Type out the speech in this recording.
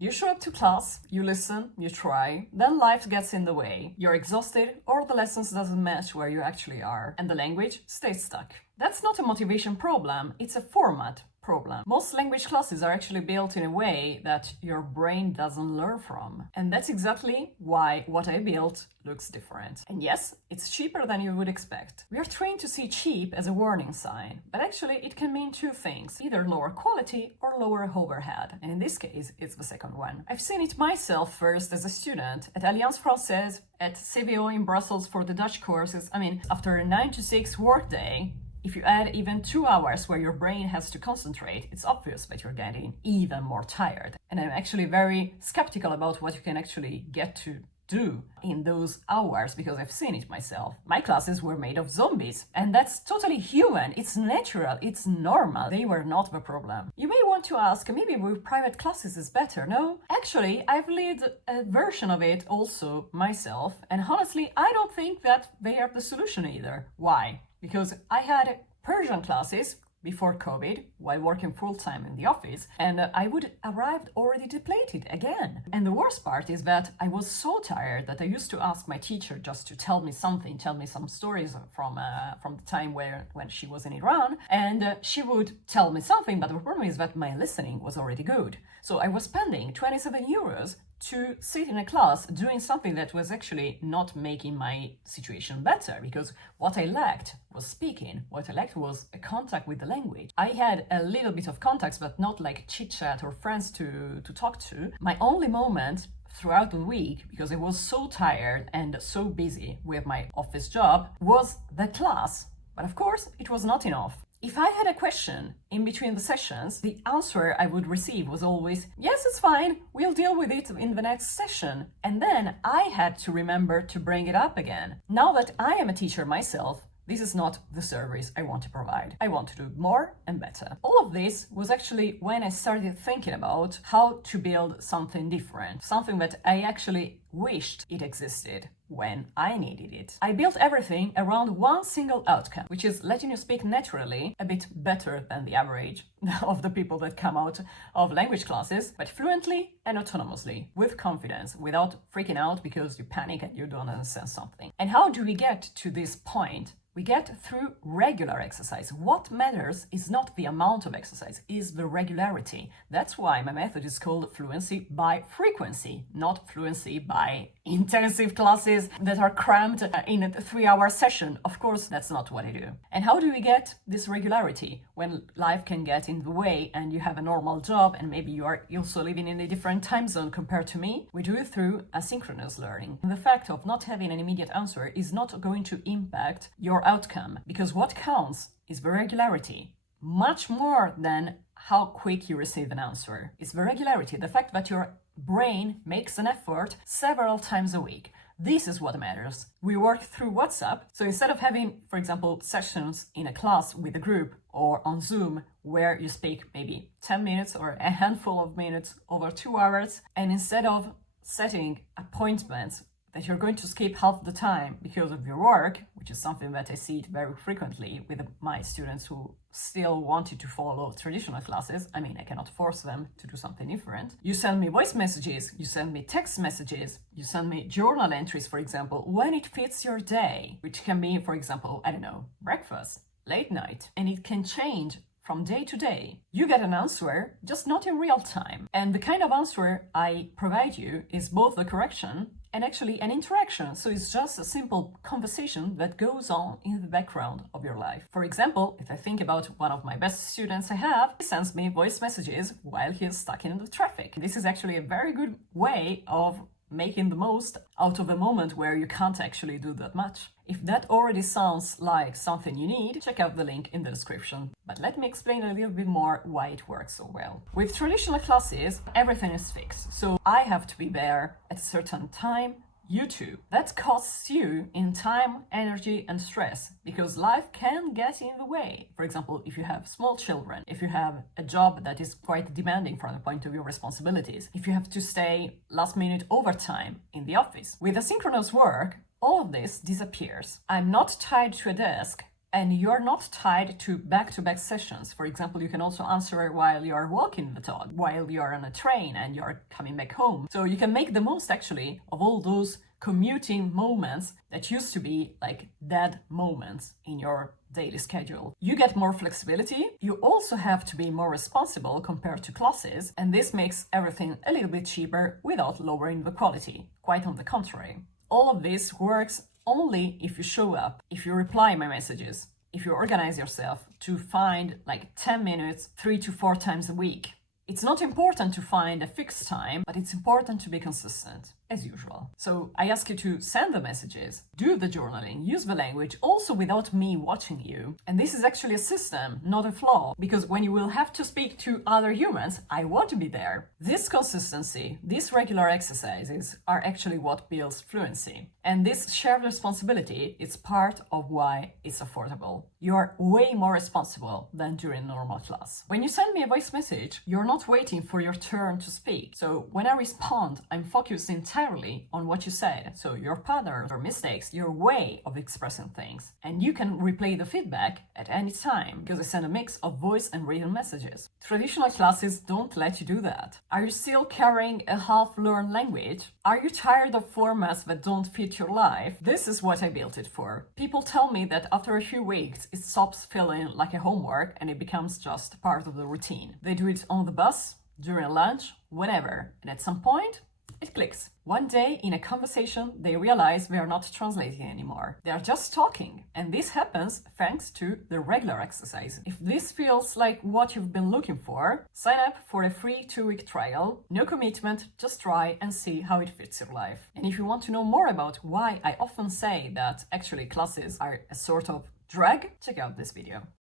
You show up to class, you listen, you try, then life gets in the way. You're exhausted or the lessons doesn't match where you actually are, and the language stays stuck. That's not a motivation problem, it's a format problem. Most language classes are actually built in a way that your brain doesn't learn from. And that's exactly why what I built looks different. And yes, it's cheaper than you would expect. We are trained to see cheap as a warning sign, but actually it can mean two things, either lower quality or lower overhead. And in this case, it's the second one. I've seen it myself first as a student at Alliance Française, at CVO in Brussels for the Dutch courses. After a 9 to 6 workday, if you add even 2 hours where your brain has to concentrate, it's obvious that you're getting even more tired. And I'm actually very skeptical about what you can actually get to do in those hours because I've seen it myself. My classes were made of zombies, and that's totally human. It's natural, it's normal. They were not the problem. You may want to ask, maybe with private classes is better, no? Actually, I've led a version of it also myself, and honestly, I don't think that they are the solution either. Why? Because I had Persian classes before COVID while working full-time in the office, and I would arrive already depleted again. And the worst part is that I was so tired that I used to ask my teacher just to tell me some stories from the time when she was in Iran, and she would tell me something, but the problem is that my listening was already good. So I was spending 27 euros to sit in a class doing something that was actually not making my situation better, because what I lacked was speaking. What I lacked was a contact with the language. I had a little bit of contacts, but not like chit chat or friends to talk to. My only moment throughout the week, because I was so tired and so busy with my office job, was the class. But of course, it was not enough. If I had a question in between the sessions, the answer I would receive was always, yes, it's fine, we'll deal with it in the next session. And then I had to remember to bring it up again. Now that I am a teacher myself, this is not the service I want to provide. I want to do more and better. All of this was actually when I started thinking about how to build something different, something that I actually wished it existed when I needed it. I built everything around one single outcome, which is letting you speak naturally, a bit better than the average of the people that come out of language classes, but fluently and autonomously, with confidence, without freaking out because you panic and you don't understand something. And how do we get to this point? We get through regular exercise. What matters is not the amount of exercise, is the regularity. That's why my method is called fluency by frequency, not fluency by intensive classes that are crammed in a 3-hour session. Of course, that's not what I do. And how do we get this regularity when life can get in the way and you have a normal job and maybe you are also living in a different time zone compared to me? We do it through asynchronous learning. And the fact of not having an immediate answer is not going to impact your outcome, because what counts is the regularity, much more than how quick you receive an answer. It's the regularity, the fact that your brain makes an effort several times a week. This is what matters. We work through WhatsApp, so instead of having, for example, sessions in a class with a group or on Zoom where you speak maybe 10 minutes or a handful of minutes over 2 hours, and instead of setting appointments that you're going to skip half the time because of your work, which is something that I see very frequently with my students who still wanted to follow traditional classes. I cannot force them to do something different. You send me voice messages, you send me text messages, you send me journal entries, for example, when it fits your day, which can be, for example, breakfast, late night, and it can change from day to day. You get an answer, just not in real time. And the kind of answer I provide you is both the correction and actually an interaction. So it's just a simple conversation that goes on in the background of your life. For example, if I think about one of my best students I have, he sends me voice messages while he's stuck in the traffic. This is actually a very good way of making the most out of a moment where you can't actually do that much. If that already sounds like something you need, check out the link in the description. But let me explain a little bit more why it works so well. With traditional classes, everything is fixed. So I have to be there at a certain time, you too. That costs you in time, energy, and stress, because life can get in the way. For example, if you have small children, if you have a job that is quite demanding from the point of view of responsibilities, if you have to stay last minute overtime in the office. With asynchronous work, all of this disappears. I'm not tied to a desk And you're not tied to back-to-back sessions. For example, you can also answer while you're walking the dog, while you're on a train and you're coming back home. So you can make the most actually of all those commuting moments that used to be like dead moments in your daily schedule. You get more flexibility. You also have to be more responsible compared to classes, and this makes everything a little bit cheaper without lowering the quality. Quite on the contrary. All of this works only if you show up, if you reply my messages, if you organize yourself to find like 10 minutes 3 to 4 times a week. It's not important to find a fixed time, but it's important to be consistent, as usual. So I ask you to send the messages, do the journaling, use the language, also without me watching you. And this is actually a system, not a flaw, because when you will have to speak to other humans, I want to be there. This consistency, these regular exercises are actually what builds fluency. And this shared responsibility is part of why it's affordable. You're way more responsible than during normal class. When you send me a voice message, you're not waiting for your turn to speak. So when I respond, I'm focused entirely on what you said. So your patterns or mistakes, your way of expressing things. And you can replay the feedback at any time because I send a mix of voice and written messages. Traditional classes don't let you do that. Are you still carrying a half-learned language? Are you tired of formats that don't fit your life? This is what I built it for. People tell me that after a few weeks, it stops feeling like a homework and it becomes just part of the routine. They do it on the bus, during lunch, whenever, and at some point, it clicks. One day, in a conversation, they realize they are not translating anymore. They are just talking. And this happens thanks to the regular exercise. If this feels like what you've been looking for, sign up for a free 2-week trial. No commitment, just try and see how it fits your life. And if you want to know more about why I often say that actually classes are a sort of drag, check out this video.